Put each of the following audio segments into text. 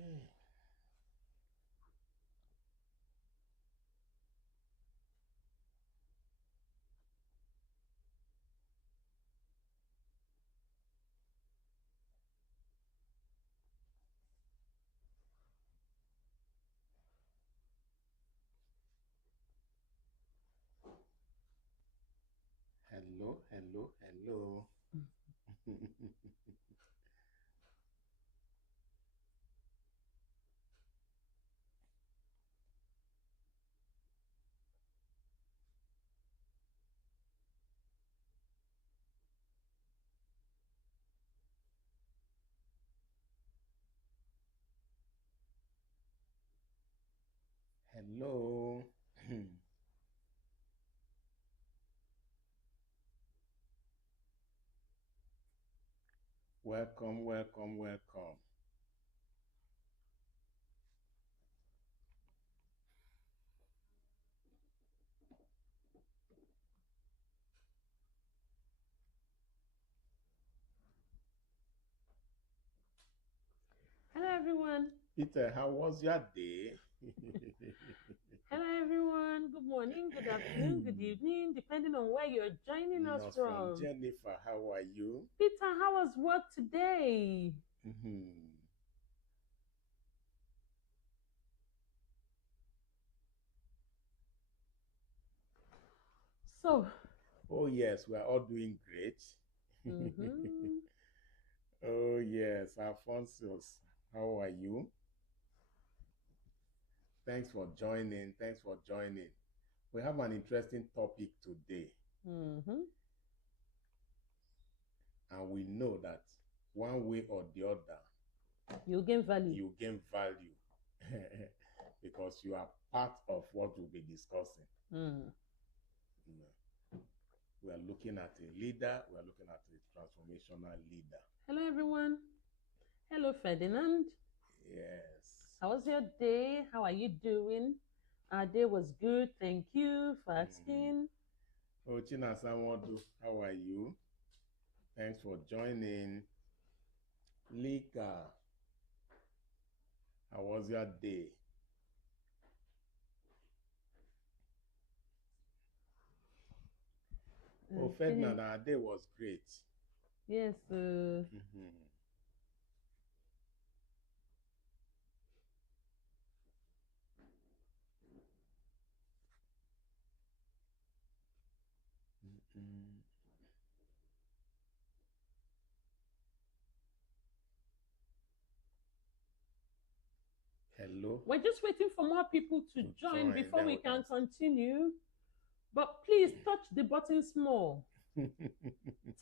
Okay. Hello, hello, hello. Hello. Welcome, welcome, welcome. Hello, everyone. Peter, how was your day? Hello, everyone. Good morning, good afternoon, good evening, depending on where you're joining us Not from from. Jennifer. How are you? Peter, how was work today? Mhm. So, Oh, yes, we are all doing great. mm-hmm. Oh, yes, Alphonsus, how are you? Thanks for joining. Thanks for joining. We have an interesting topic today, Mm-hmm. and we know that one way or the other, You gain value. you gain value because you are part of what we'll be discussing. Mm. You know, we are looking at a leader, we are looking at a transformational leader. Hello, everyone. Hello, Ferdinand. Yes. How was your day? How are you doing? Our day was good. Thank you for asking. Oh, Chinasa Modu, how are you? Thanks for joining. Lika, how was your day? Oh, Okay. Ferdinand, our day was great. Yes. Mhm. Mhm. Hello, We're just waiting for more people to to join join, before then we we can. can continue. But please touch the button small.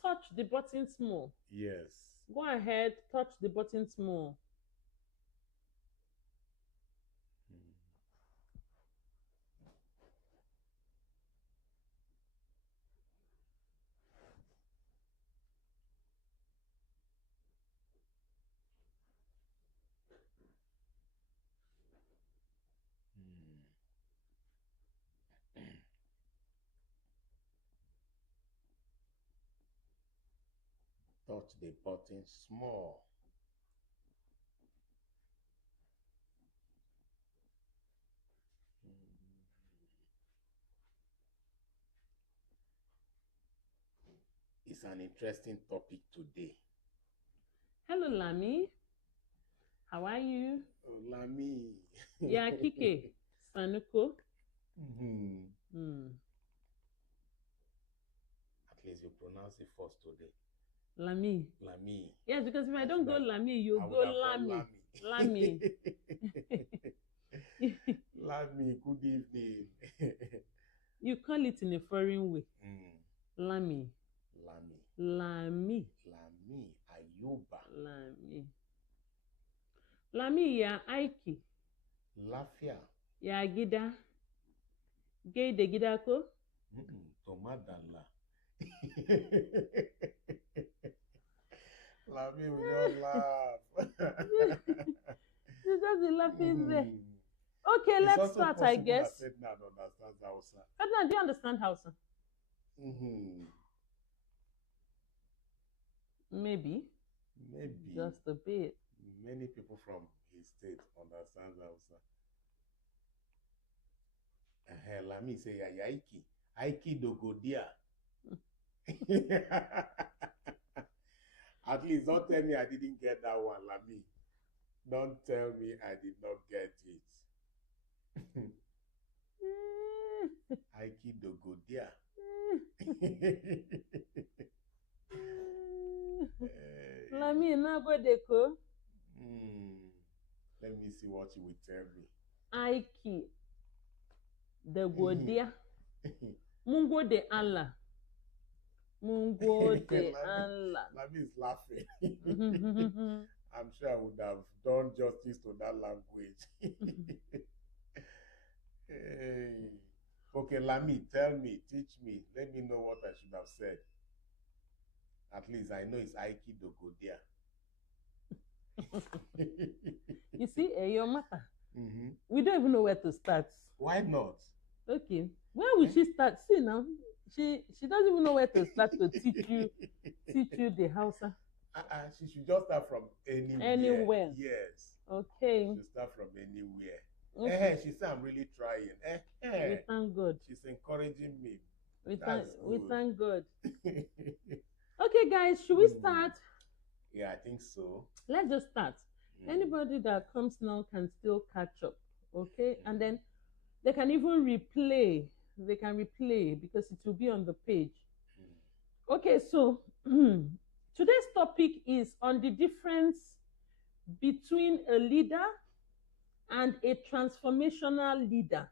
Touch the button small. Yes. Go ahead, touch the button small. Mm. Touch the button small. It's an interesting topic today. Hello, Lami. How are you? Oh, Lami. Yeah, Kike. Sanuko. Mhm. Hmm. At least you pronounce it first today. Lami. Lami. Yes, because if I I don't should go have. Lami, you I would go have gone Lami. Lami. Lami. Lami, good evening. You call it in a foreign way. Mm. Lami. Lami. Lami. Lami. Ayuba. Lami. Lami ya aiki. Lafia. Ya gida. Gaida gida ko? Tomadala. Lami, we don't laugh. You just be laughing there. Mhm. Okay, It's let's also start, I possible guess. that Ferdinand understands Hausa. Ferdinand, do you understand Hausa? Mm-hmm. Maybe. Maybe Just a bit. many people from the state understands Hausa. Lami say ya Aiki. Aiki dogodia. At least don't tell me I didn't get that one, Lami. Don't tell me I did not get it. Aiki dogodia. Lami, now go deko. Let me see what you will tell me. Aiki dogodia. Mungo de Allah. Mungo de Allah. Lami is laughing. I'm sure I would have done justice to that language. Hey. Okay, Lami, tell me, teach me. Let me know what I should have said. At least I know it's Aiki Dogodia. You see, your matter. We don't even know where to start. Why not? Okay. Where will she start? See now, she doesn't even know where to start to teach you the Hausa. She should just start from anywhere. Anywhere. Yes. Okay. She should start from anywhere. Okay. She said I'm really trying. We thank God. She's encouraging me. We thank God. Okay, guys, should we start? Yeah, I think so. Let's just start. Anybody that comes now can still catch up. Okay, and then they can even replay. They can replay because it will be on the page. Okay, so today's topic is on the difference between a leader and a transformational leader.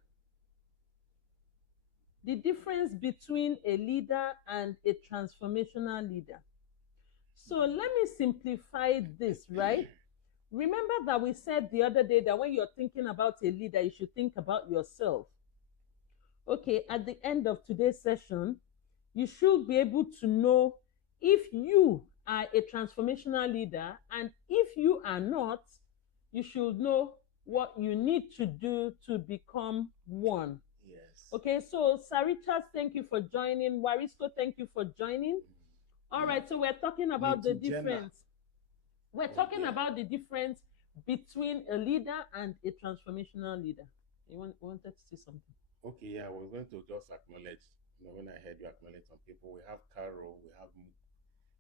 The difference between a leader and a transformational leader. So let me simplify this, right? Remember that we said the other day that when you're thinking about a leader, you should think about yourself. Okay, at the end of today's session, you should be able to know if you are a transformational leader, and if you are not, you should know what you need to do to become one. Yes. Okay, so Sarichas, thank you for joining. Warisco, thank you for joining. All right, so we're talking about the difference. We're talking about the difference between a leader and a transformational leader. You wanted to say something? Okay, yeah, I was going to just acknowledge, when I heard you acknowledge some people, we have Carol, we have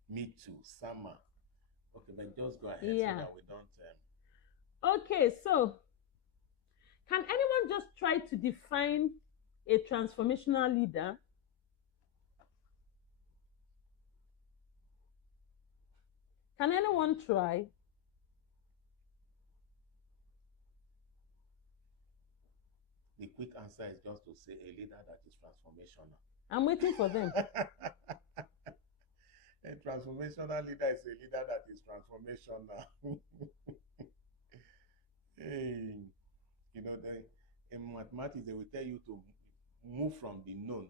Me Too, Sama. Okay, but just go ahead so that we don't... Okay, so can anyone just try to define a transformational leader? Can anyone try? The quick answer is just to say a leader that is transformational. I'm waiting for them. A transformational leader is a leader that is transformational. Hey, in mathematics, they will tell you to move from the known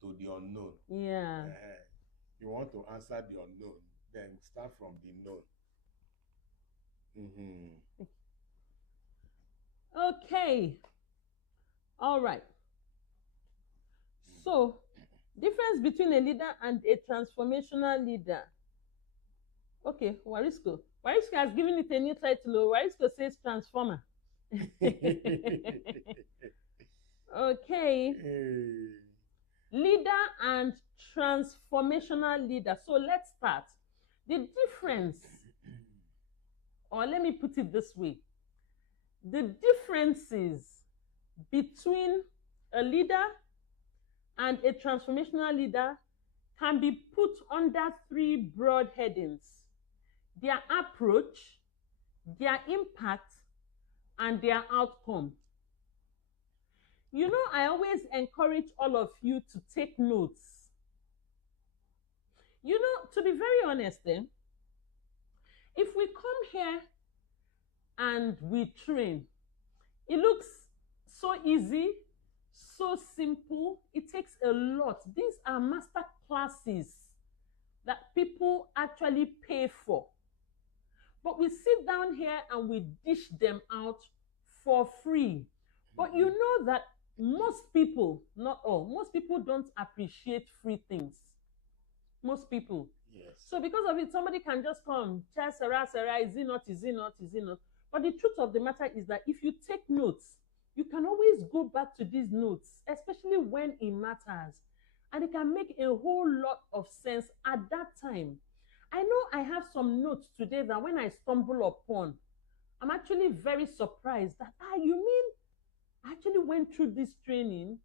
to the unknown. Yeah. You want to answer the unknown, then start from the known. Okay. All right. So, difference between a leader and a transformational leader. Okay, Warisco. Warisco has given it a new title. Warisco says transformer. Okay. Leader and transformational leader. So let's start. The difference, or let me put it this way, the differences between a leader and a transformational leader can be put under three broad headings: their approach, their impact, and their outcome. I always encourage all of you to take notes. To be very honest, if we come here and we train, it looks so easy, so simple. It takes a lot. These are master classes that people actually pay for. But we sit down here and we dish them out for free. But you know that most people, not all, most people don't appreciate free things. Most people. Yes. So because of it, somebody can just come, Sarah, is it not? But But the truth of the matter is that if you take notes, you can always go back to these notes, especially when it matters. And it can make a whole lot of sense at that time. I know I have some notes today that when I stumble upon, I'm actually very surprised that, you mean I actually went through this training?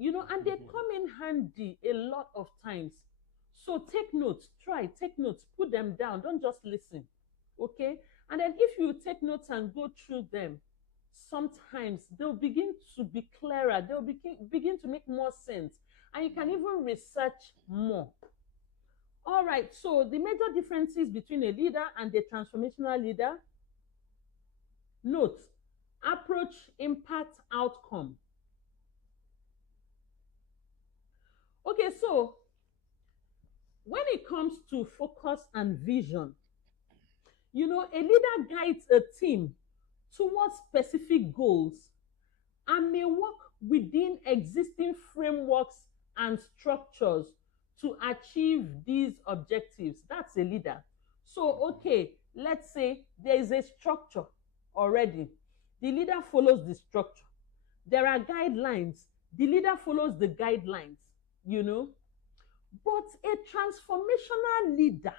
And they come in handy a lot of times. So take notes, take notes, put them down, don't just listen. Okay? And then if you take notes and go through them, sometimes they'll begin to be clearer, they'll begin to make more sense, and you can even research more. All right, so the major differences between a leader and a transformational leader. Note: approach, impact, outcome. Okay, so when it comes to focus and vision, a leader guides a team towards specific goals and may work within existing frameworks and structures to achieve these objectives. That's a leader. So, okay, let's say there is a structure already. The leader follows the structure. There are guidelines. The leader follows the guidelines, But a transformational leader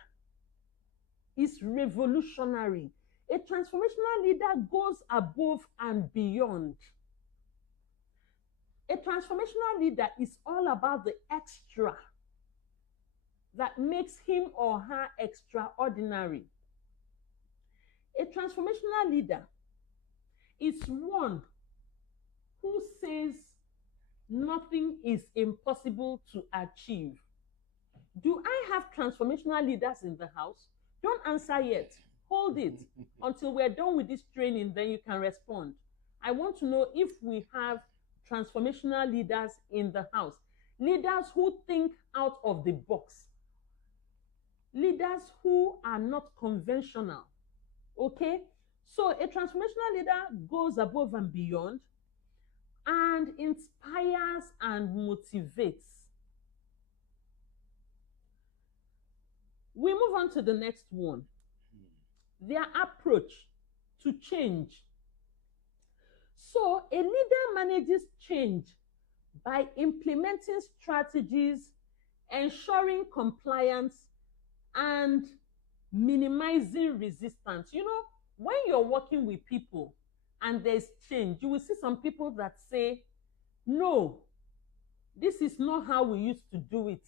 is revolutionary. A transformational leader goes above and beyond. A transformational leader is all about the extra that makes him or her extraordinary. A transformational leader is one who says nothing is impossible to achieve. Do I have transformational leaders in the house? Don't answer yet. Hold it until we're done with this training, then you can respond. I want to know if we have transformational leaders in the house. Leaders who think out of the box. Leaders who are not conventional. Okay? So a transformational leader goes above and beyond and inspires and motivates. We move on to the next one. Their approach to change. So a leader manages change by implementing strategies, ensuring compliance, and minimizing resistance. When you're working with people and there's change, you will see some people that say, no, this is not how we used to do it.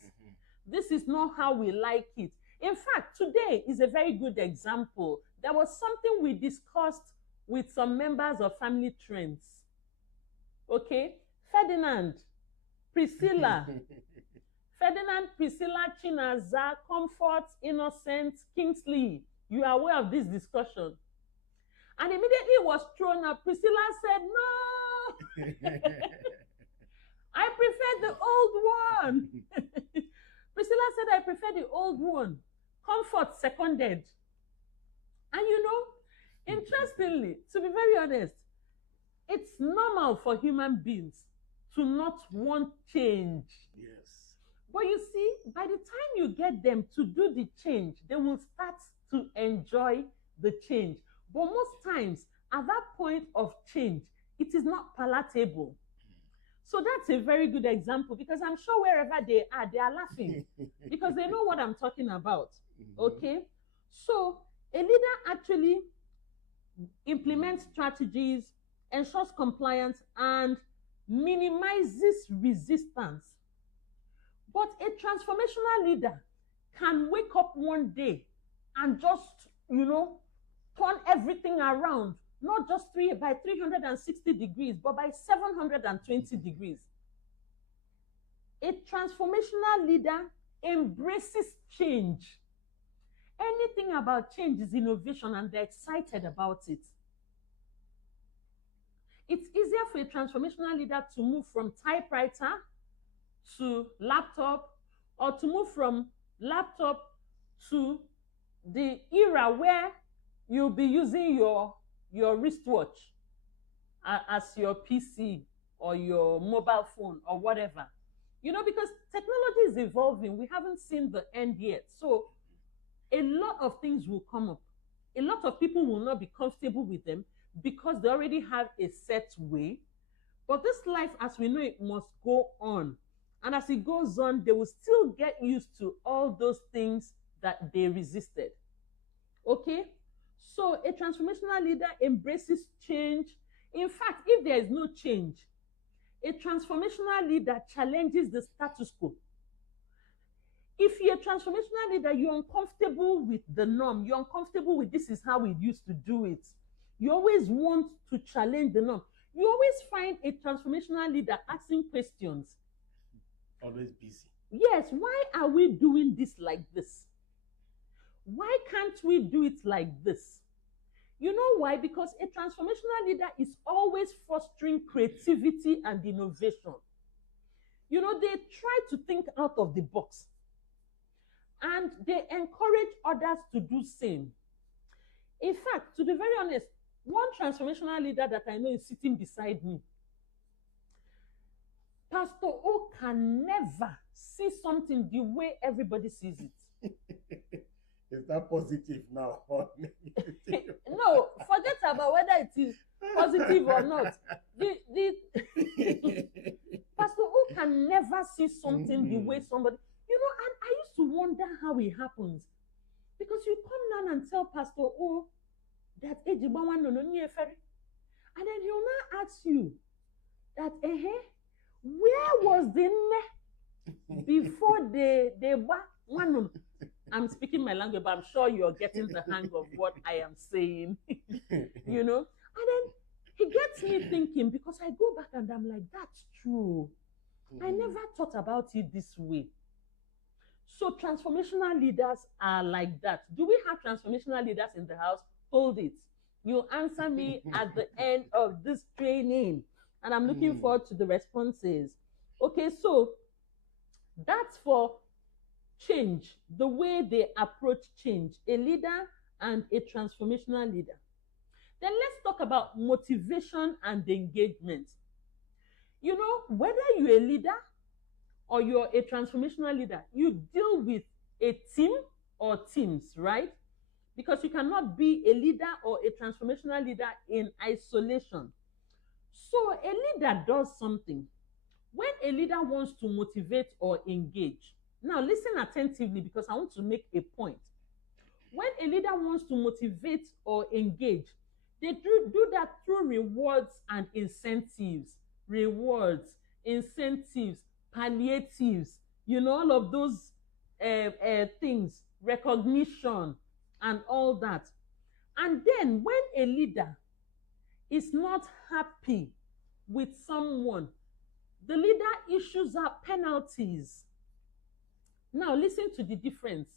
This is not how we like it. In fact, today is a very good example. There was something we discussed with some members of Family Trends. Okay? Ferdinand, Priscilla, Chinaza, Comfort, Innocent, Kingsley. You are aware of this discussion. And immediately it was thrown up. Priscilla said, no, I prefer the old one. Priscilla said, I prefer the old one. Comfort seconded. And interestingly, to be very honest, it's normal for human beings to not want change. Yes. But you see, by the time you get them to do the change, they will start to enjoy the change. But most times, at that point of change, it is not palatable. So that's a very good example, because I'm sure wherever they are laughing because they know what I'm talking about. Okay? So a leader actually implements strategies, ensures compliance, and minimizes resistance. But a transformational leader can wake up one day and just, turn everything around, not just by 360 degrees, but by 720 degrees. A transformational leader embraces change. Anything about change is innovation, and they're excited about it. It's easier for a transformational leader to move from typewriter to laptop, or to move from laptop to the era where you'll be using your wristwatch as your PC or your mobile phone or whatever. Because technology is evolving. We haven't seen the end yet. So a lot of things will come up. a lot of people will not be comfortable with them because they already have a set way. But this life, as we know it, must go on. And as it goes on, they will still get used to all those things that they resisted. Okay? So a transformational leader embraces change. In fact, if there is no change, a transformational leader challenges the status quo. If you're a transformational leader, you're uncomfortable with the norm, you're uncomfortable with this is how we used to do it. You always want to challenge the norm. You always find a transformational leader asking questions. Always busy. Yes, why are we doing this like this? Why can't we do it like this? You know why? Because a transformational leader is always fostering creativity and innovation. You know, they try to think out of the box and they encourage others to do same. In fact, to be very honest, one transformational leader that I know is sitting beside me. Pastor O can never see something the way everybody sees it. Is that positive now or negative? No, forget about whether it is positive or not. Pastor O can never see something the way somebody, you know, and I used to wonder how it happens. Because you come down and tell Pastor O that Ejibawa no ferry. And then he'll now ask you that, where was the ne before they one? I'm speaking my language, but I'm sure you're getting the hang of what I am saying. You know? And then he gets me thinking, because I go back and I'm like, that's true. I never thought about it this way. So transformational leaders are like that. Do we have transformational leaders in the house? Hold it. You'll answer me at the end of this training. And I'm looking forward to the responses. Okay, so that's for change, the way they approach change, a leader and a transformational leader. Then let's talk about motivation and engagement. You know, whether you're a leader or you're a transformational leader, you deal with a team or teams, right? Because you cannot be a leader or a transformational leader in isolation. So a leader does something. When a leader wants to motivate or engage, now listen attentively because I want to make a point. When a leader wants to motivate or engage, they do that through rewards and incentives. Rewards, incentives, palliatives, you know, all of those things, recognition and all that. And then when a leader is not happy with someone, the leader issues out penalties. Now listen to the difference.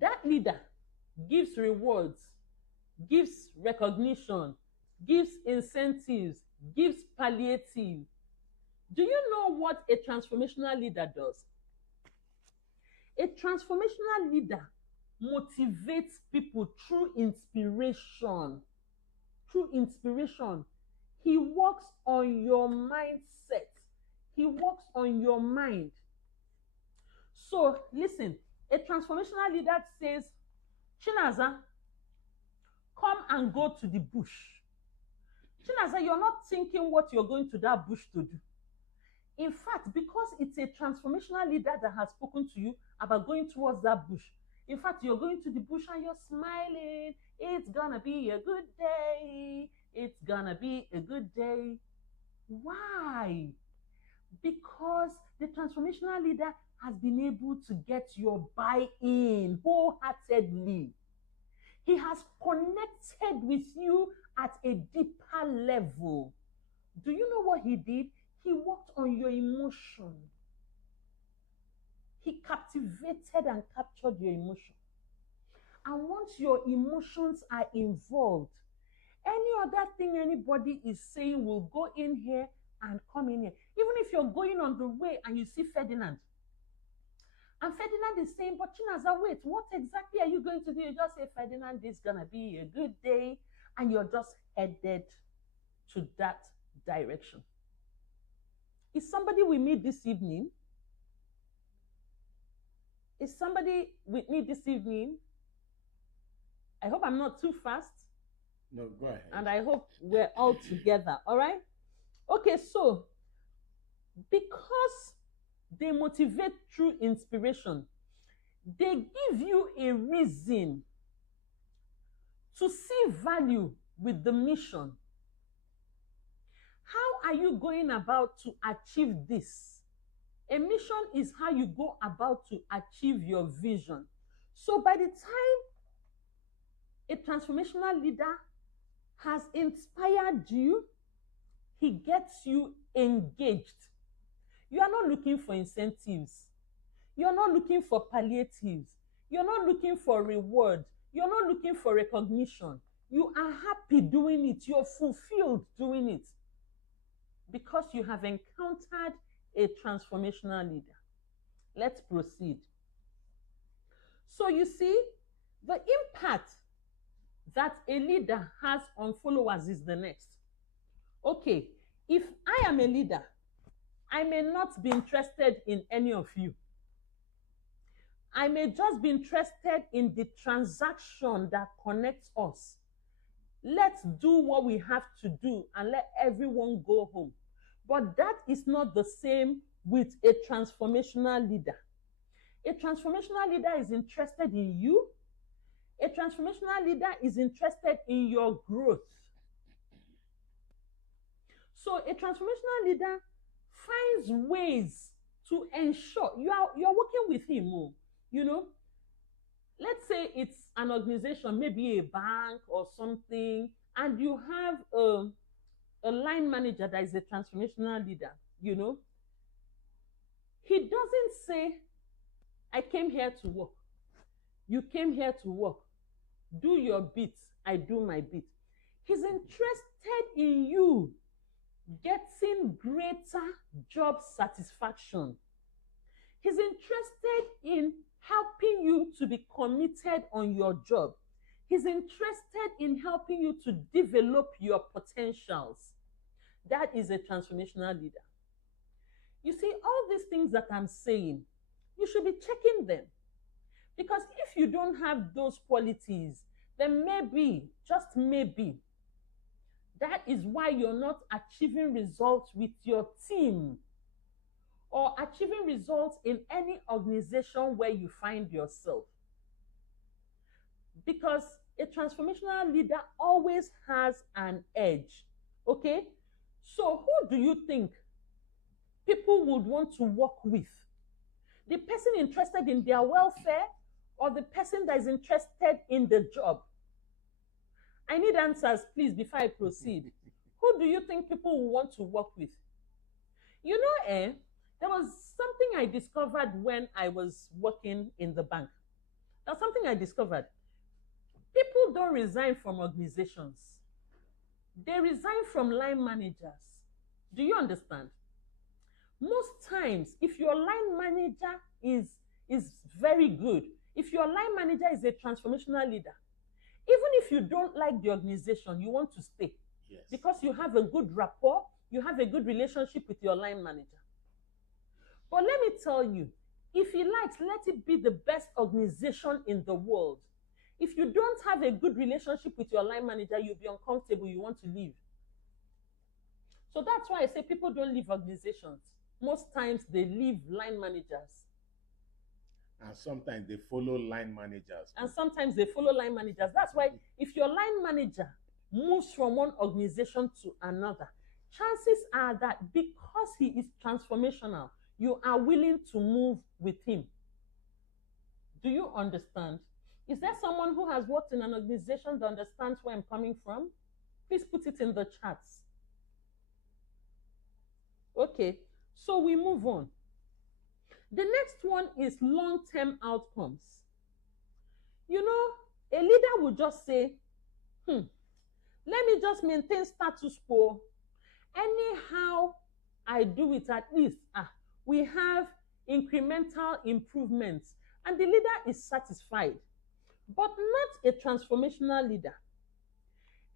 That leader gives rewards, gives recognition, gives incentives, gives palliative. Do you know what a transformational leader does? A transformational leader motivates people through inspiration. Through inspiration. He works on your mindset. He works on your mind. So listen, a transformational leader says, Chinaza, come and go to the bush. Chinaza, you're not thinking what you're going to that bush to do. In fact, because it's a transformational leader that has spoken to you about going towards that bush, in fact, you're going to the bush and you're smiling. It's gonna be a good day. It's gonna be a good day. Why? Because the transformational leader has been able to get your buy-in wholeheartedly. He has connected with you at a deeper level. Do you know what he did? He worked on your emotion. He captivated and captured your emotion. And once your emotions are involved, any other thing anybody is saying will go in here and come in here. Even if you're going on the way and you see Ferdinand, and Ferdinand is saying, but Chinaza, wait, what exactly are you going to do? You just say, Ferdinand, this is going to be a good day, and you're just headed to that direction. Is somebody with me this evening? Is somebody with me this evening? I hope I'm not too fast. No, go ahead. And I hope we're all together. All right? Okay, so because they motivate through inspiration, they give you a reason to see value with the mission. How are you going about to achieve this? A mission is how you go about to achieve your vision. So by the time a transformational leader has inspired you, he gets you engaged. You are not looking for incentives. You're not looking for palliatives. You're not looking for reward. You're not looking for recognition. You are happy doing it. You're fulfilled doing it because you have encountered a transformational leader. Let's proceed. So you see, the impact that a leader has on followers is the next. Okay, if I am a leader, I may not be interested in any of you. I may just be interested in the transaction that connects us. Let's do what we have to do and let everyone go home. But that is not the same with a transformational leader. A transformational leader is interested in you. A transformational leader is interested in your growth. So a transformational leader finds ways to ensure you're working with him. You know, let's say it's an organization, maybe a bank or something, and you have a line manager that is a transformational leader. You know, he doesn't say, I came here to work. You came here to work. Do your bit, I do my bit. He's interested in you getting greater job satisfaction. He's interested in helping you to be committed on your job. He's interested in helping you to develop your potentials. That is a transformational leader. You see, all these things that I'm saying, you should be checking them. Because if you don't have those qualities, then maybe, just maybe, that is why you're not achieving results with your team or achieving results in any organization where you find yourself. Because a transformational leader always has an edge. Okay? So who do you think people would want to work with? The person interested in their welfare or the person that is interested in the job? I need answers, please, before I proceed. Who do you think people will want to work with? You know, there was something I discovered when I was working in the bank. That's something I discovered. People don't resign from organizations. They resign from line managers. Do you understand? Most times, if your line manager is very good, if your line manager is a transformational leader, even if you don't like the organization, you want to stay. Yes. Because you have a good rapport, you have a good relationship with your line manager. But let me tell you, if he likes, let it be the best organization in the world. If you don't have a good relationship with your line manager, you'll be uncomfortable, you want to leave. So that's why I say people don't leave organizations. Most times they leave line managers. And sometimes they follow line managers. And sometimes they follow line managers. That's why if your line manager moves from one organization to another, chances are that because he is transformational, you are willing to move with him. Do you understand? Is there someone who has worked in an organization that understands where I'm coming from? Please put it in the chats. Okay, so we move on. The next one is long-term outcomes. You know, a leader will just say, let me just maintain status quo. Anyhow I do it, at least we have incremental improvements, and the leader is satisfied. But not a transformational leader.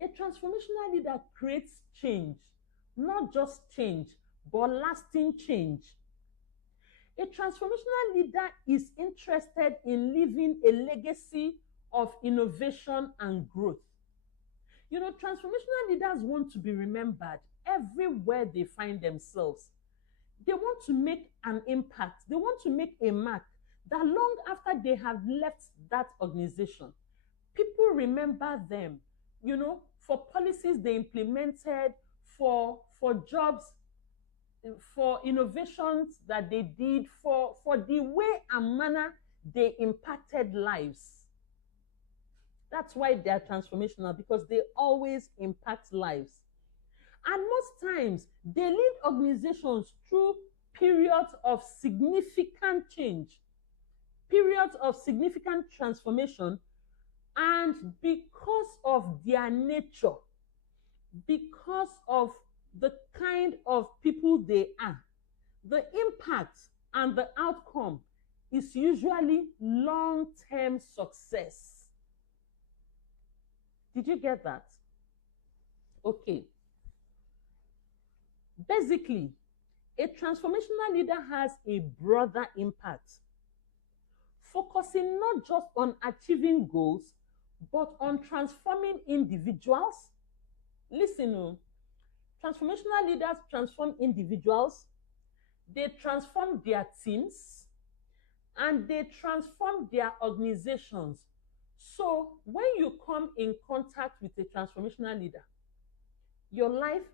A transformational leader creates change, not just change, but lasting change. A transformational leader is interested in leaving a legacy of innovation and growth. You know, transformational leaders want to be remembered everywhere they find themselves. They want to make an impact, they want to make a mark that long after they have left that organization, people remember them, you know, for policies they implemented, for jobs, for innovations that they did, for the way and manner they impacted lives. That's why they are transformational, because they always impact lives. And most times, they lead organizations through periods of significant change, periods of significant transformation, and because of their nature, because of the kind of people they are, the impact and the outcome is usually long-term success. Did you get that? Okay. Basically, a transformational leader has a broader impact, focusing not just on achieving goals, but on transforming individuals. Listen, transformational leaders transform individuals, they transform their teams, and they transform their organizations. So when you come in contact with a transformational leader, your life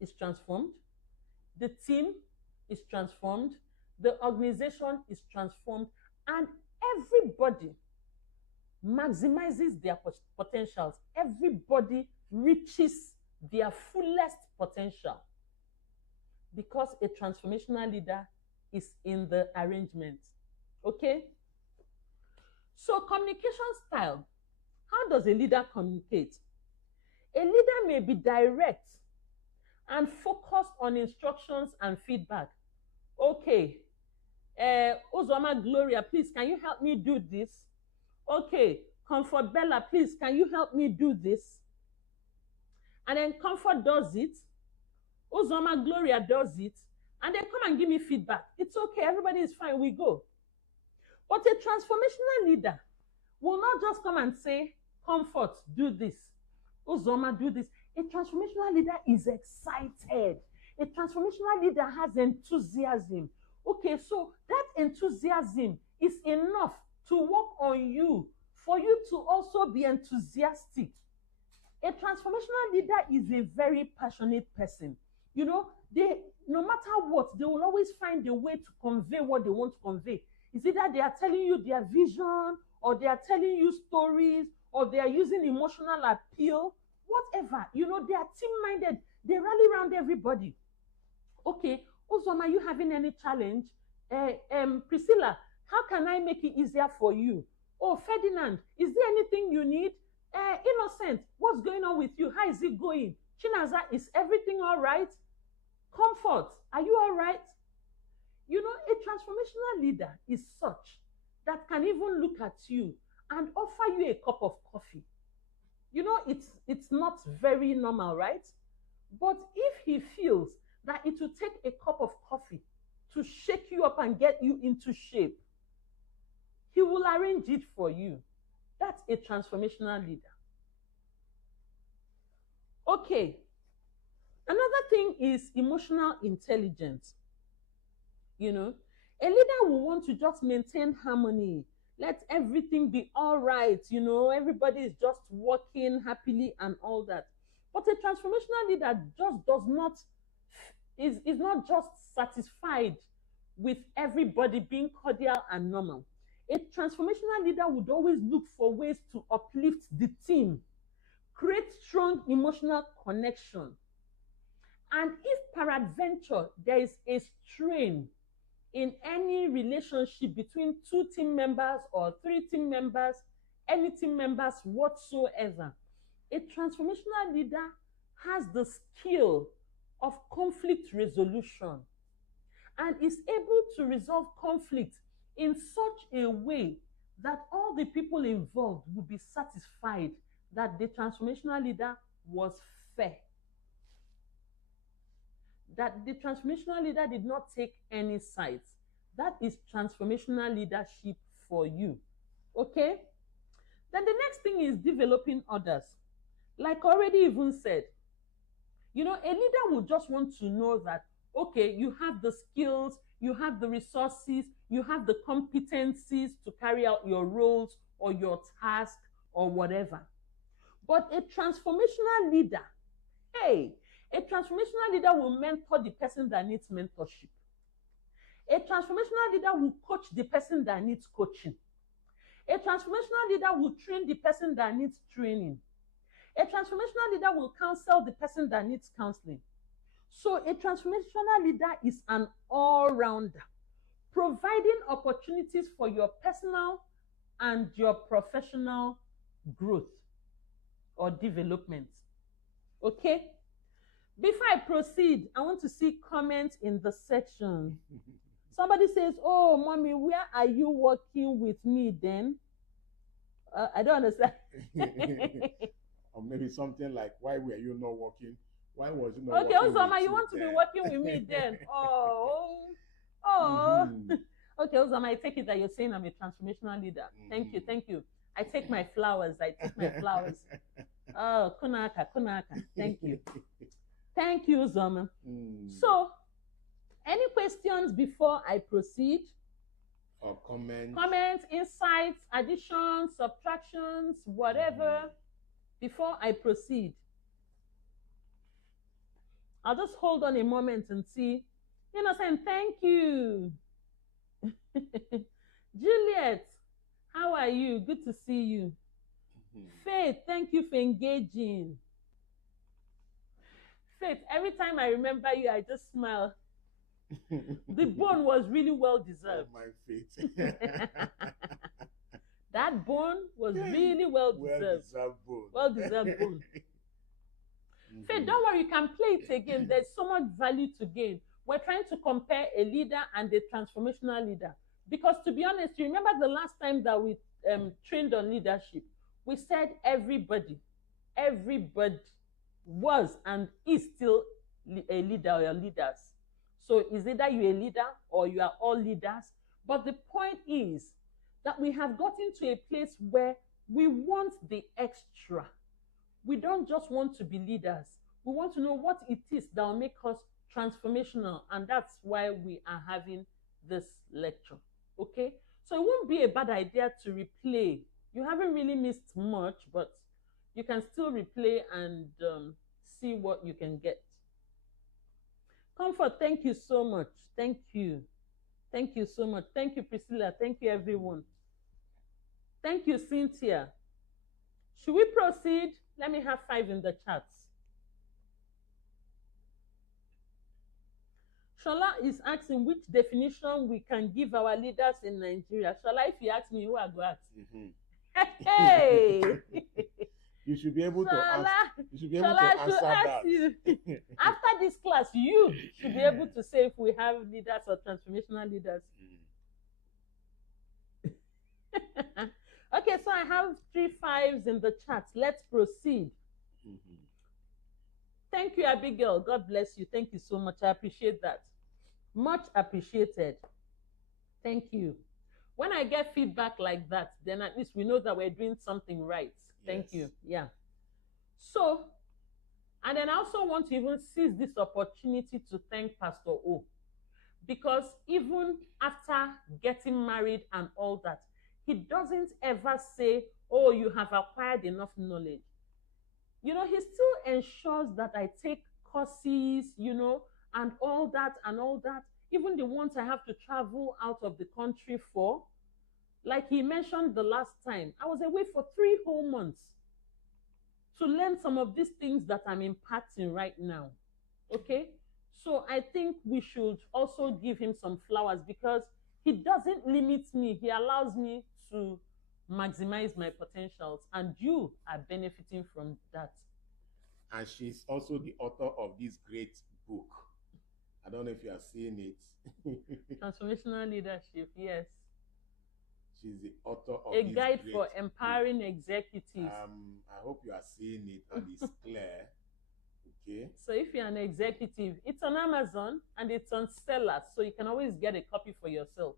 is transformed, the team is transformed, the organization is transformed, and everybody maximizes their potentials. Everybody reaches their fullest potential because a transformational leader is in the arrangement. Okay? So, communication style. How does a leader communicate? A leader may be direct and focused on instructions and feedback. Okay, Uzoma Gloria, please, can you help me do this? Okay, Comfort Bella, please, can you help me do this? And then Comfort does it, Uzoma Gloria does it, and then come and give me feedback. It's okay, everybody is fine, we go. But a transformational leader will not just come and say, Comfort, do this, Uzoma, do this. A transformational leader is excited. A transformational leader has enthusiasm. Okay, so that enthusiasm is enough to work on you, for you to also be enthusiastic. A transformational leader is a very passionate person. You know, they, no matter what, they will always find a way to convey what they want to convey. It's either they are telling you their vision, or they are telling you stories, or they are using emotional appeal, whatever. You know, they are team-minded. They rally around everybody. Okay, Uzoma, are you having any challenge? Priscilla, how can I make it easier for you? Oh, Ferdinand, is there anything you need? Innocent, what's going on with you? How is it going? Chinaza, is everything all right? Comfort, are you all right? You know, a transformational leader is such that can even look at you and offer you a cup of coffee. You know, it's not very normal, right? But if he feels that it will take a cup of coffee to shake you up and get you into shape, he will arrange it for you. That's a transformational leader. Okay. Another thing is emotional intelligence. You know, a leader will want to just maintain harmony. Let everything be all right. You know, everybody is just working happily and all that. But a transformational leader just does not, is not just satisfied with everybody being cordial and normal. A transformational leader would always look for ways to uplift the team, create strong emotional connection. And if peradventure there is a strain in any relationship between two team members or three team members, any team members whatsoever, a transformational leader has the skill of conflict resolution and is able to resolve conflict in such a way that all the people involved will be satisfied that the transformational leader was fair, that the transformational leader did not take any sides. That is transformational leadership for you. Okay? Then the next thing is developing others. Like already even said, you know, a leader will just want to know that, okay, you have the skills, you have the resources, you have the competencies to carry out your roles or your task or whatever. But a transformational leader, hey, a transformational leader will mentor the person that needs mentorship. A transformational leader will coach the person that needs coaching. A transformational leader will train the person that needs training. A transformational leader will counsel the person that needs counseling. So a transformational leader is an all-rounder, providing opportunities for your personal and your professional growth or development. Okay? Before I proceed, I want to see comments in the section. Somebody says, oh, mommy, where are you working with me then? I don't understand. Or maybe something like, why were you not working? Why was you not okay, working Ozoma, with you want to be working with me then? Oh. Okay, Ozoma, I take it that you're saying I'm a transformational leader. Thank you, thank you. I take my flowers. Oh, kunaka. Thank you. Thank you, Ozoma. So, any questions before I proceed? Or comments? Comments, insights, additions, subtractions, whatever, before I proceed. I'll just hold on a moment and see. Innocent, thank you. Juliet, how are you? Good to see you. Faith, thank you for engaging. Faith, every time I remember you, I just smile. The bone was really well deserved. Oh, my Faith. That bone was really well deserved. Well deserved bone. Faith, don't worry, you can play it again. There's so much value to gain. We're trying to compare a leader and a transformational leader. Because to be honest, you remember the last time that we trained on leadership, we said everybody was and is still a leader or leaders. So it's either you're a leader or you are all leaders. But the point is that we have gotten to a place where we want the extra. We don't just want to be leaders. We want to know what it is that will make us transformational. And that's why we are having this lecture. Okay? So it won't be a bad idea to replay. You haven't really missed much, but you can still replay and see what you can get. Comfort, thank you so much. Thank you. Thank you so much. Thank you, Priscilla. Thank you, everyone. Thank you, Cynthia. Should we proceed? Let me have 5 in the chats. Shola is asking which definition we can give our leaders in Nigeria. Shola, if you ask me, who I go ask? Hey! You should be able to answer. You should be able to answer that. You. After this class, you should be able to say if we have leaders or transformational leaders. Okay, so I have 3 5s in the chat. Let's proceed. Thank you, Abigail. God bless you. Thank you so much. I appreciate that. Much appreciated. Thank you. When I get feedback like that, then at least we know that we're doing something right. Thank you. Yeah. So, and then I also want to even seize this opportunity to thank Pastor O. Because even after getting married and all that, he doesn't ever say, oh, you have acquired enough knowledge. You know, he still ensures that I take courses, you know, and all that. Even the ones I have to travel out of the country for. Like he mentioned the last time, I was away for 3 whole months to learn some of these things that I'm imparting right now. Okay? So I think we should also give him some flowers because he doesn't limit me. He allows me to maximize my potentials, and you are benefiting from that. And she's also the author of this great book. I don't know if you are seeing it. Transformational Leadership, yes. She's the author of A guide for empowering executives. I hope you are seeing it and it's clear. Okay. So if you're an executive, it's on Amazon and it's on Sellers, so you can always get a copy for yourself.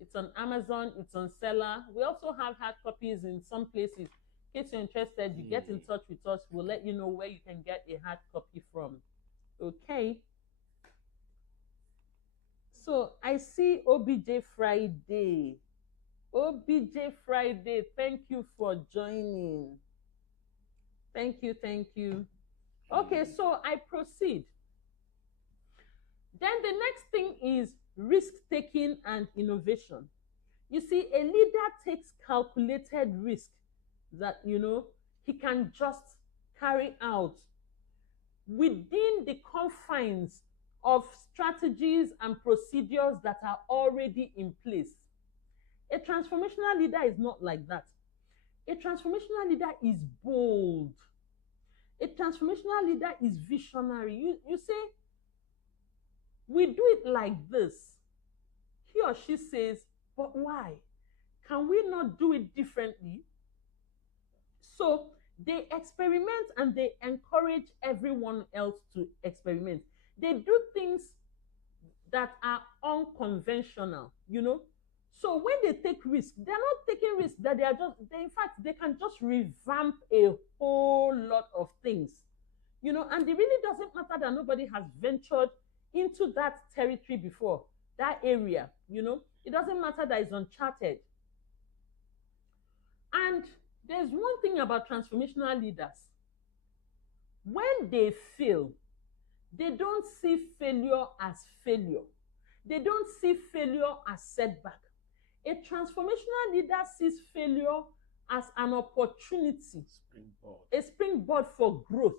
It's on Amazon, it's on Seller. We also have hard copies in some places. In case you're interested, you get in touch with us. We'll let you know where you can get a hard copy from. Okay. So I see OBJ Friday. OBJ Friday, thank you for joining. Thank you, thank you. Okay, so I proceed. Then the next thing is risk taking and innovation. You see, a leader takes calculated risk that, he can just carry out within the confines of strategies and procedures that are already in place. A transformational leader is not like that. A transformational leader is bold. A transformational leader is visionary. You say, we do it like this. He or she says, but why? Can we not do it differently? So they experiment and they encourage everyone else to experiment. They do things that are unconventional, So when they take risks, they're not taking risks that in fact, they can just revamp a whole lot of things, and it really doesn't matter that nobody has ventured into that territory before, that area, it doesn't matter that it's uncharted. And there's one thing about transformational leaders. When they fail, they don't see failure as failure. They don't see failure as setback. A transformational leader sees failure as an opportunity, a springboard for growth.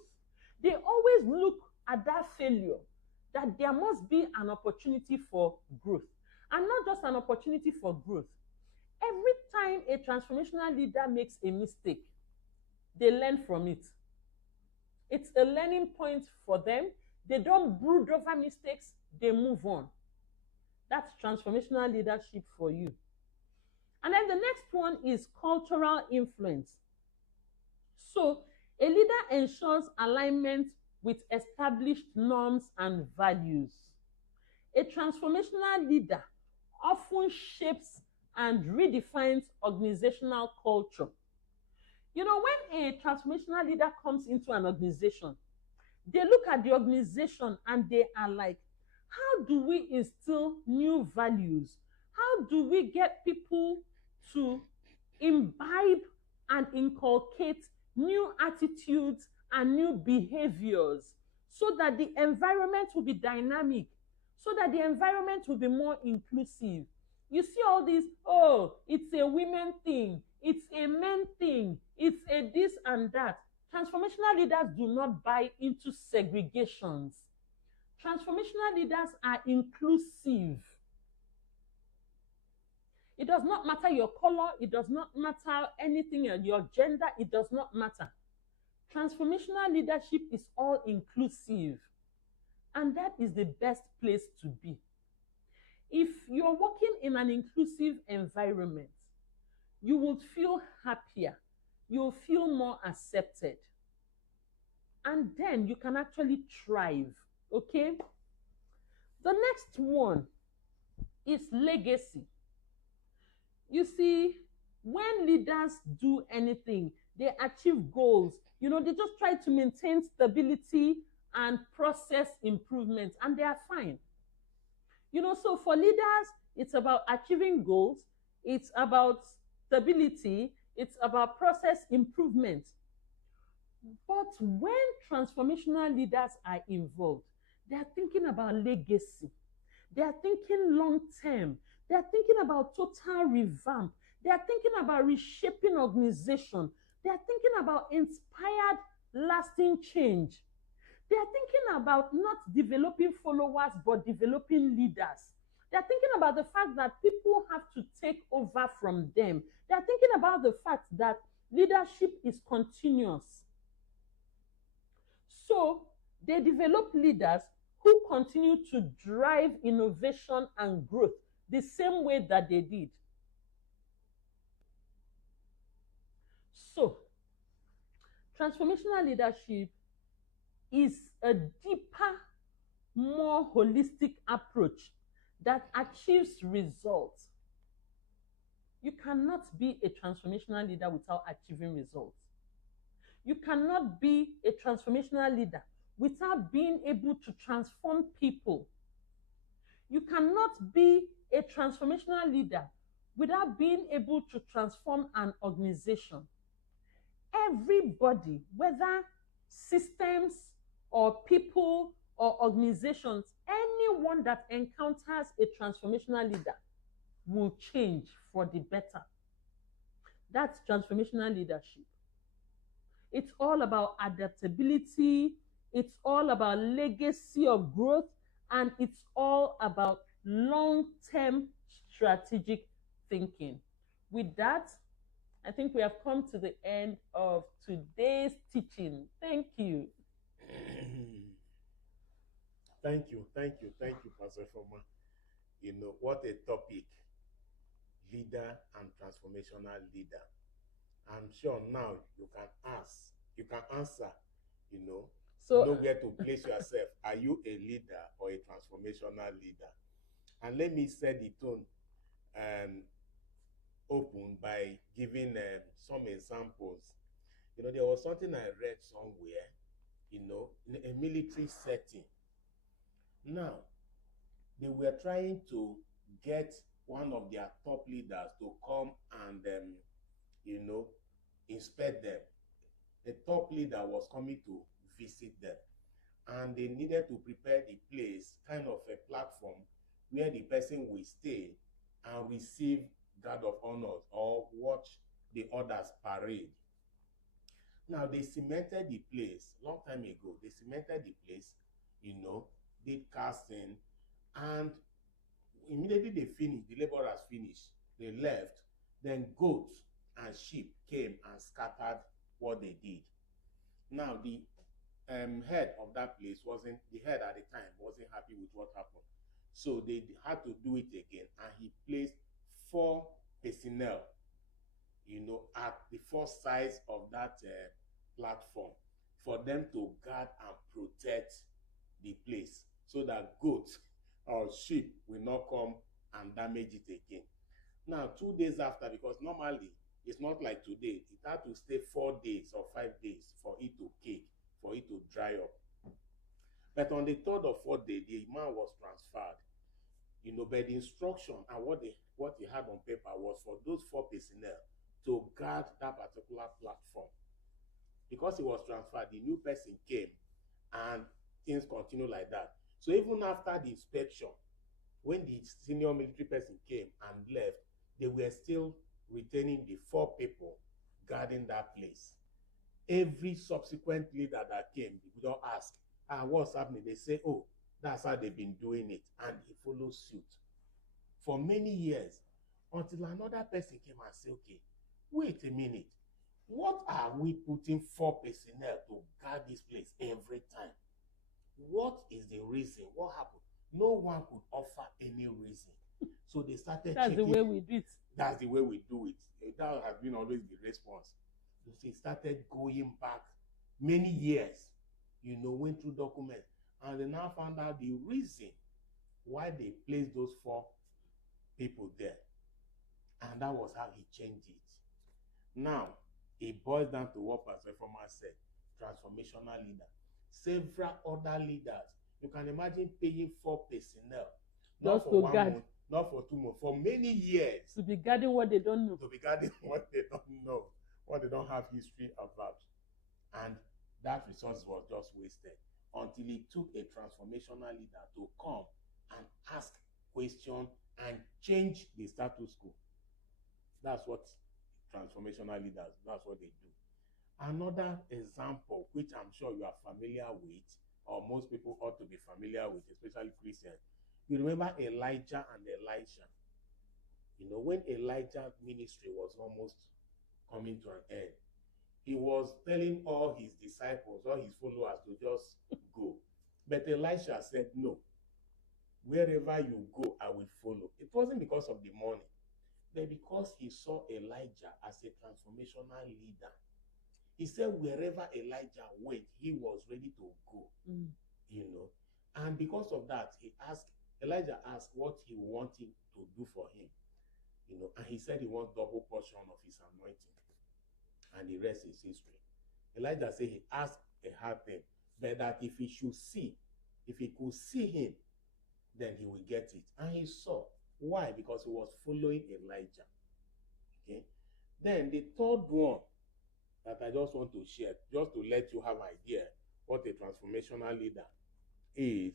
They always look at that failure, that there must be an opportunity for growth. And not just an opportunity for growth. Every time a transformational leader makes a mistake, they learn from it. It's a learning point for them. They don't brood over mistakes, they move on. That's transformational leadership for you. And then the next one is cultural influence. So a leader ensures alignment with established norms and values. A transformational leader often shapes and redefines organizational culture. When a transformational leader comes into an organization, they look at the organization and they are like, how do we instill new values? How do we get people to imbibe and inculcate new attitudes and new behaviors so that the environment will be dynamic, so that the environment will be more inclusive? You see all this, it's a women thing, it's a men thing, it's a this and that. Transformational leaders do not buy into segregations. Transformational leaders are inclusive. It does not matter your color, it does not matter anything, your gender, it does not matter. Transformational leadership is all inclusive. And that is the best place to be. If you're working in an inclusive environment, you will feel happier, you'll feel more accepted. And then you can actually thrive, okay? The next one is legacy. You see, when leaders do anything, they achieve goals. They just try to maintain stability and process improvement, and they are fine. So for leaders, it's about achieving goals, it's about stability, it's about process improvement. But when transformational leaders are involved, they are thinking about legacy. They are thinking long term. They are thinking about total revamp. They are thinking about reshaping organization. They are thinking about inspired, lasting change. They are thinking about not developing followers, but developing leaders. They are thinking about the fact that people have to take over from them. They are thinking about the fact that leadership is continuous. So they develop leaders who continue to drive innovation and growth the same way that they did. So, transformational leadership is a deeper, more holistic approach that achieves results. You cannot be a transformational leader without achieving results. You cannot be a transformational leader without being able to transform people. You cannot be a transformational leader without being able to transform an organization. Everybody, whether systems or people or organizations, anyone that encounters a transformational leader will change for the better. That's transformational leadership. It's all about adaptability, it's all about legacy of growth, and it's all about long-term strategic thinking. With that, I think we have come to the end of today's teaching. Thank you. Thank you, Pastor Foma. You know, what a topic. Leader and transformational leader. I'm sure now you can answer, you know where to place yourself. Are you a leader or a transformational leader? And let me set the tone open by giving some examples. You know, there was something I read somewhere, you know, in a military setting. Now, they were trying to get one of their top leaders to come and, you know, inspect them. The top leader was coming to visit them, and they needed to prepare the place, kind of a platform where the person will stay and receive guard of honors or watch the others parade. Now, they cemented the place long time ago. They cemented the place, you know, did casting, and immediately they finished, the laborers finished, they left, then goats and sheep came and scattered what they did. Now, the head of that place the head at the time wasn't happy with what happened. So they had to do it again, and he placed 4 personnel, you know, at the 4 sides of that platform for them to guard and protect the place so that goats or sheep will not come and damage it again. Now, 2 days after, because normally it's not like today, it had to stay 4 days or 5 days for it to cake, for it to dry up. But on the 3rd or 4th day, the man was transferred. You know, by the instruction and what he had on paper was for those 4 personnel to guard that particular platform. Because he was transferred, the new person came and things continue like that. So even after the inspection, when the senior military person came and left, they were still retaining the 4 people guarding that place. Every subsequent leader that came, they would ask, what's happening? They say, oh, that's how they've been doing it. And he follows suit for many years, until another person came and said, okay, wait a minute. What are we putting 4 personnel to guard this place every time? What is the reason? What happened? No one could offer any reason. So they started That's checking. the way we do it. That's the way we do it. That has been always the response. So they started going back many years, you know, went through documents, and they now found out the reason why they placed those 4 people there. And that was how he changed it. Now, it boils down to what Pastor Foma said, transformational leader. Several other leaders. You can imagine paying 4 personnel, not for 1 month, not for 2 months, for many years. To be guarding what they don't know. To be guarding what they don't know, what they don't have history about. And that resource was just wasted until it took a transformational leader to come and ask questions and change the status quo. That's what transformational leaders, that's what they do. Another example, which I'm sure you are familiar with, or most people ought to be familiar with, especially Christians. You remember Elijah and Elisha. You know, when Elijah's ministry was almost coming to an end, he was telling all his disciples, all his followers to just go. But Elisha said, no, wherever you go, I will follow. It wasn't because of the money, but because he saw Elijah as a transformational leader. He said wherever Elijah went, he was ready to go, you know. And because of that, Elijah asked what he wanted to do for him. And he said he wants double portion of his anointing, and the rest is history. Elijah said he asked a hard thing, but that if he could see him, then he will get it. And he saw. Why? Because he was following Elijah. Okay. Then the third one that I just want to share, just to let you have an idea what a transformational leader is.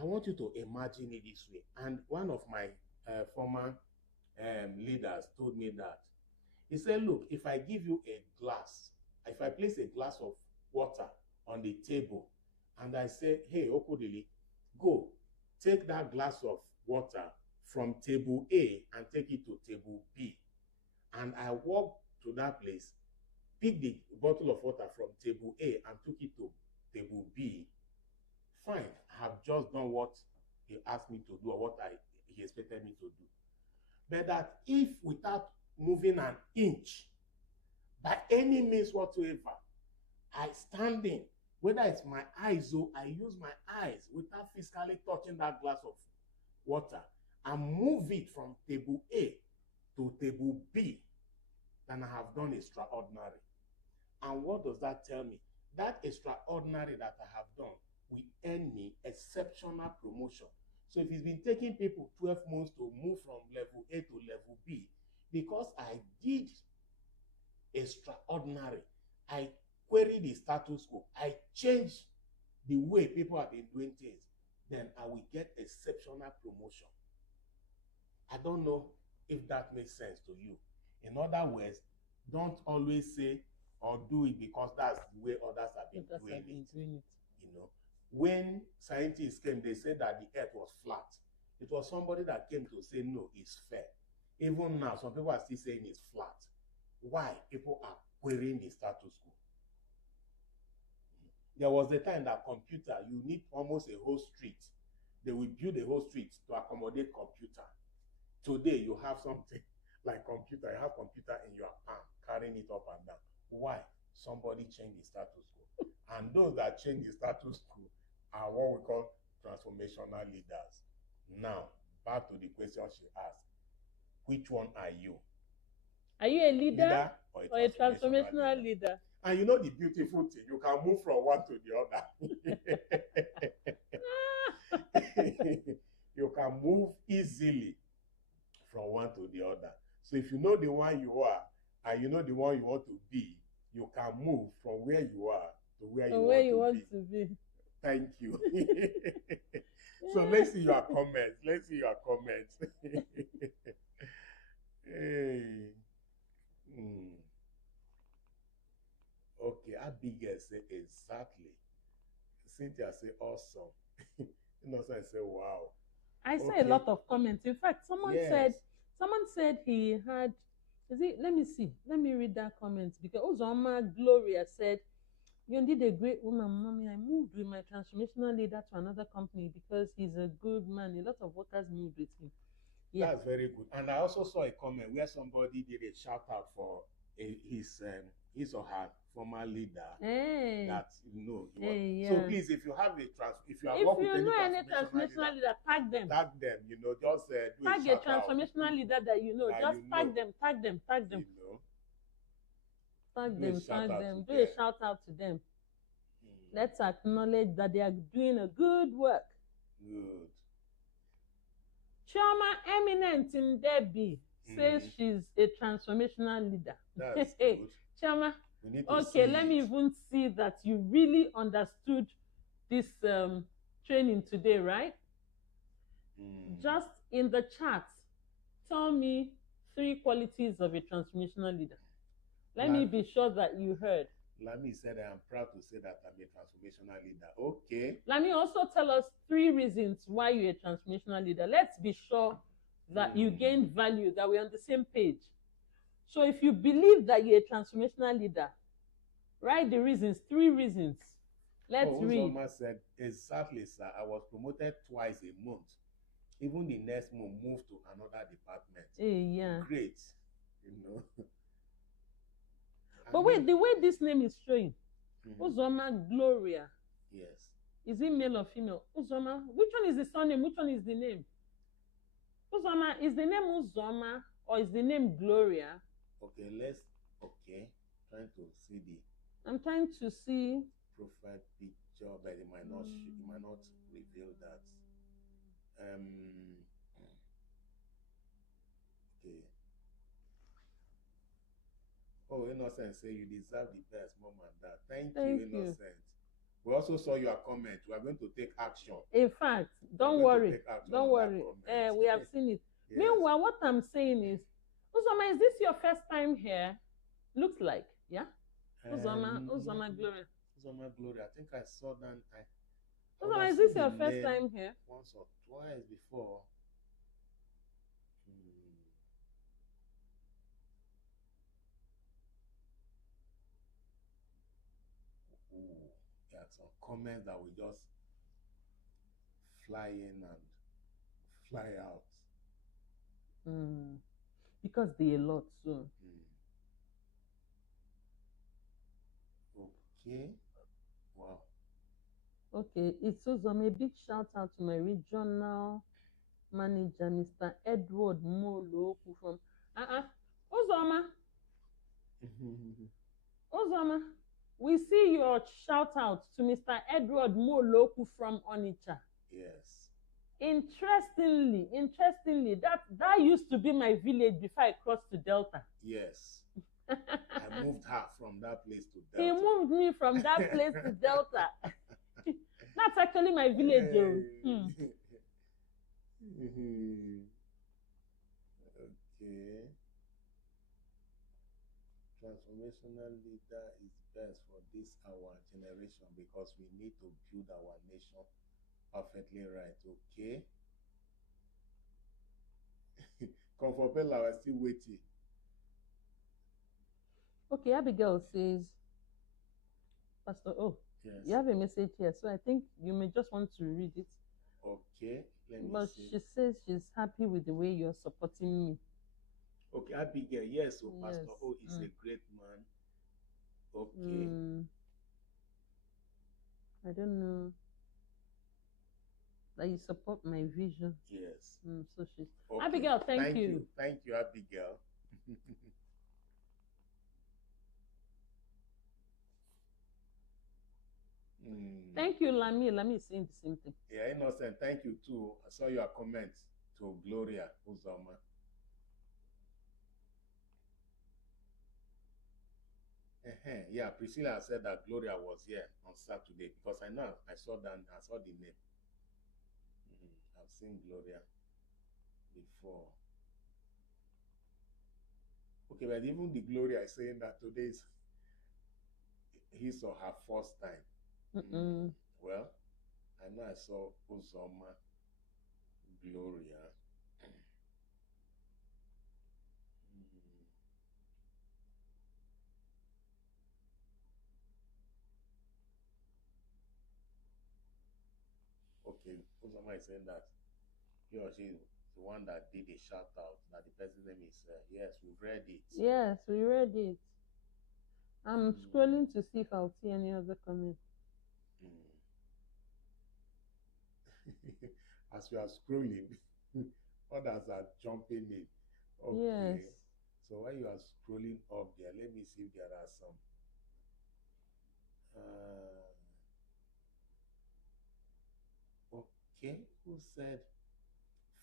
I want you to imagine it this way. And one of my former leaders told me that. He said, look, if I give you a glass, if I place a glass of water on the table, and I say, hey, Okodili, go, take that glass of water from table A and take it to table B. And I walk to that place, pick the bottle of water from table A and took it to table B. Fine, I have just done what he asked me to do, or what he expected me to do. But that if without moving an inch, by any means whatsoever, I standing, whether it's my eyes or I use my eyes without physically touching that glass of water and move it from table A to table B, then I have done extraordinary. And what does that tell me? That extraordinary that I have done will earn me exceptional promotion. So if it's been taking people 12 months to move from level A to level B, because I did extraordinary, I queried the status quo, I changed the way people have been doing things, then I will get exceptional promotion. I don't know if that makes sense to you. In other words, don't always say or do it because that's the way others have been doing it. When scientists came, they said that the earth was flat. It was somebody that came to say, no, it's fair. Even now, some people are still saying it's flat. Why? People are querying the status quo. There was a time that computer, you need almost a whole street. They will build a whole street to accommodate computer. Today, you have something like computer. You have computer in your palm, carrying it up and down. Why? Somebody changed the status quo. And those that change the status quo are what we call transformational leaders. Now, back to the question she asked. Which one are you? Are you a leader or a transformational leader? And you know the beautiful thing, you can move from one to the other. You can move easily from one to the other. So if you know the one you are and you know the one you want to be, you can move from where you are to where you want to be. Thank you. So let's see your comments. Hey. Okay, Abigail say exactly. Cynthia say awesome. Innocent say wow. I saw a lot of comments. In fact, someone said he had. Let me see. Let me read that comment, because Uzoma Gloria said, "You did a great woman, mommy. I moved with my transformational leader to another company because he's a good man. A lot of workers moved with him." Yeah. That's very good. And I also saw a comment where somebody did a shout out for his or her former leader. Hey. That Yeah. So please, if you have if you know any transformational leader, tag them. Just do tag a transformational leader that you know. Just tag them. Tag them. Do a shout out to them. Let's acknowledge that they are doing a good work. Good. Chioma Eminent in Debbie says she's a transformational leader. That's good. Chioma, okay, let me even see that you really understood this training today, right? Just in the chat, tell me 3 qualities of a transformational leader. Let me be sure that you heard. Lami said, I am proud to say that I'm a transformational leader. Okay. Lami, also tell us 3 reasons why you're a transformational leader. Let's be sure that you gained value, that we're on the same page. So if you believe that you're a transformational leader, write the reasons, 3 reasons. Let's read. Uzoma said, exactly, sir. I was promoted twice a month. Even the next month, moved to another department. Yeah. Great. But wait, the way this name is showing, Uzoma Gloria. Yes. Is it male or female? Uzoma, which one is the surname? Which one is the name? Uzoma, is the name Uzoma or is the name Gloria? Okay, trying to see the I'm trying to see profile picture, but it might not reveal that. Okay. Oh, Innocent, say you deserve the best, mom and dad. Thank you, Innocent. We also saw your comment. We are going to take action. In fact, don't worry. Don't worry. We have seen it. Yes. Meanwhile, what I'm saying is, Uzoma, is this your first time here? Looks like, yeah? Uzoma Gloria. Uzoma Gloria. I think I saw that. Uzoma, is this your first time here? Once or twice before. Ooh, there are some comments that will just fly in and fly out. Because they a lot so. Okay. Wow. Okay, it's Uzoma. A big shout out to my regional manager, Mr. Edward Moloku from Uzoma. Uzoma, we see your shout out to Mr. Edward Moloku from Onitsha. Yes. Interestingly, that used to be my village before I crossed to Delta. Yes. I moved her from that place to Delta. He moved me from that place to Delta. That's actually my village. Okay. Transformational leader is best for this our generation because we need to build our nation perfectly right. Okay. Comfort Bella, we're still waiting. Okay, Abigail says, Pastor, yes. You have a message here, so I think you may just want to read it. Okay, let me see. She says she's happy with the way you're supporting me. Okay, Abigail, yes, so yes. Pastor O is a great man. Okay. I don't know. That you support my vision. Yes. So she's okay. Abigail, thank you. Thank you, Abigail. Thank you, Lami. Lami is saying the same thing. Yeah, Innocent, thank you too. I saw your comment to Gloria Uzoma. Yeah, Priscilla said that Gloria was here on Saturday because I saw the name. I've seen Gloria before. Okay, but even the Gloria is saying that today is his or her first time. Well, I know I saw Uzoma Gloria. Okay, Uzoma is saying that he or she is the one that did a shout out, that the person's name is, yes, we've read it. Yes, we read it. I'm scrolling to see if I'll see any other comments. As you are scrolling, others are jumping in. Okay. Yes. So while you are scrolling up there, let me see if there are some. Okay, who said?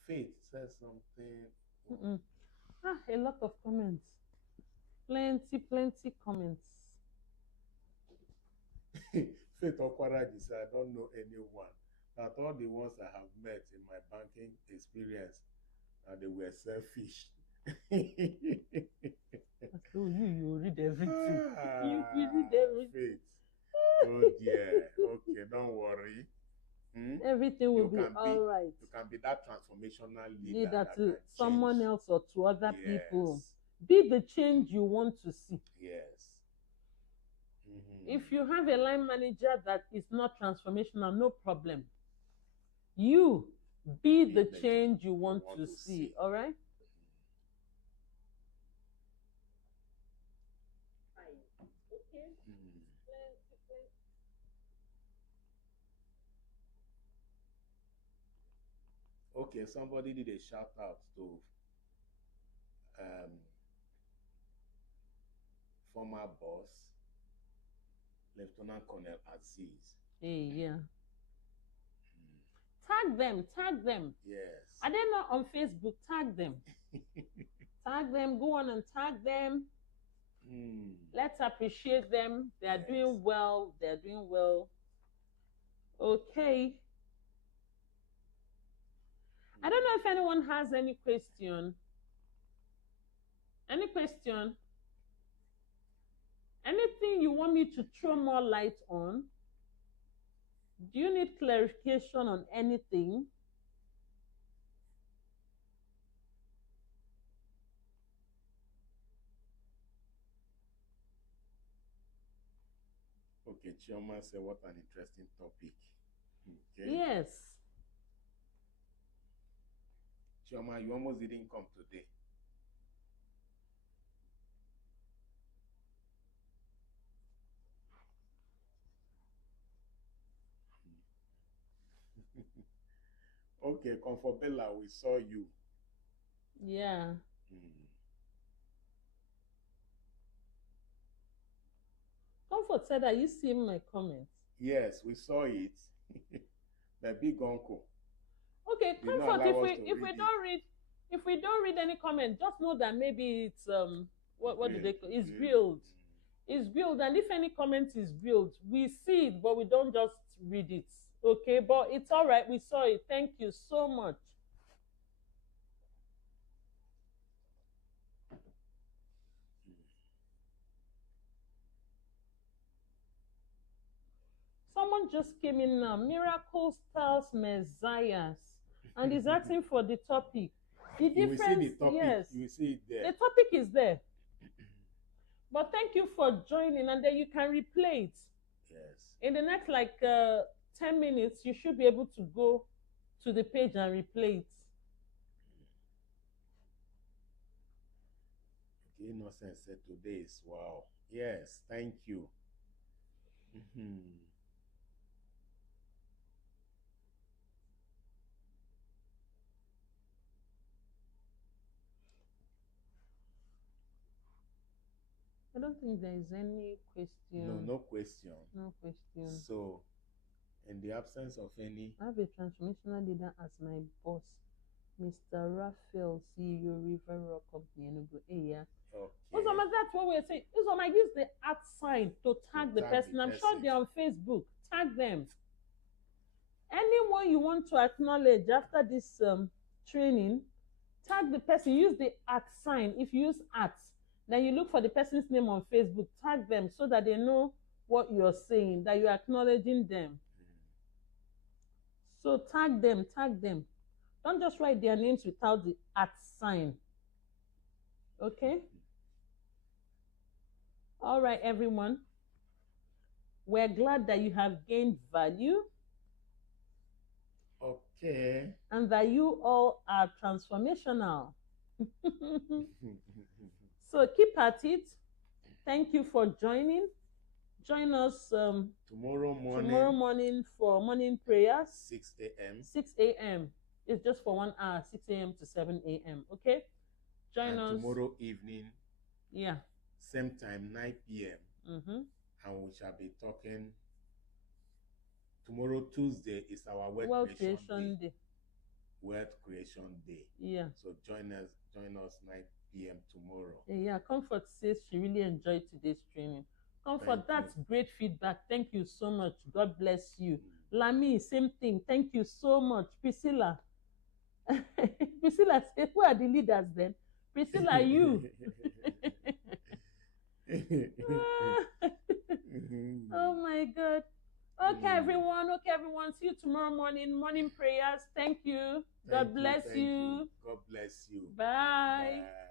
Faith said something. A lot of comments. Plenty comments. Faith Okwaragi said, I don't know anyone. That all the ones I have met in my banking experience, and they were selfish. So you read everything. You read everything. Faith. Oh dear. Okay, don't worry. Everything will be all right. You can be that transformational leader that to someone else or to other yes. people. Be the change you want to see. Yes. If you have a line manager that is not transformational, no problem. You be the change you want to see. All right? Okay, somebody did a shout out to former boss, Lieutenant Colonel Aziz. Hey, yeah. Tag them, tag them. Yes. Are they not on Facebook? Tag them. Tag them, go on and tag them. Let's appreciate them. They are doing well. They are doing well. Okay. I don't know if anyone has any question. Any question? Anything you want me to throw more light on? Do you need clarification on anything? Okay, Chioma said, what an interesting topic. Okay. Yes. Chioma, you almost didn't come today. Okay, Comfort Bella, we saw you. Yeah. Comfort said, are you seeing my comments? Yes, we saw it. The big uncle. Okay, Comfort, if we don't read any comment, just know that maybe it's what do they call it's grilled. It's grilled, and if any comment is grilled, we see it, but we don't just read it. Okay, but it's all right. We saw it. Thank you so much. Someone just came in now. Miracle Stars Messiahs, and is asking for the topic. The difference, you will see the topic. Yes, you will see it there. The topic is there. But thank you for joining, and then you can replay it. Yes. In the next 10 minutes, you should be able to go to the page and replay it. Okay, Innocent said today is wow. Yes, thank you. I don't think there is any question. No question. No question. So, in the absence of any, I have a transformational leader as my boss, Mr. Raphael, CEO, River Rock Company, Enugu. Yeah. Okay. Uzoma, that's what we're saying. Uzoma, use the @ sign to tag the person. I'm sure they're on Facebook. Tag them. Anyone you want to acknowledge after this training, tag the person. Use the @ sign. If you use @ then you look for the person's name on Facebook, tag them so that they know what you're saying, that you're acknowledging them. So tag them, tag them. Don't just write their names without the @ sign. Okay? All right, everyone. We're glad that you have gained value. Okay. And that you all are transformational. So keep at it. Thank you for joining. Join us tomorrow morning for morning prayers. 6 a.m. 6 a.m. It's just for 1 hour, 6 a.m. to 7 a.m. Okay? Join us. Tomorrow evening. Yeah. Same time, 9 p.m. And we shall be talking. Tomorrow, Tuesday, is our World Creation Day. World Creation Day. Yeah. So join us 9 p.m. tomorrow. Yeah, Comfort says she really enjoyed today's training. Comfort, that's great feedback. Thank you so much. God bless you. Lami, same thing. Thank you so much. Priscilla. Priscilla said, who are the leaders then? Priscilla, you. Oh my God. Okay, everyone. Okay, everyone. See you tomorrow morning. Morning prayers. Thank you. God bless you. God bless you. Bye. Bye.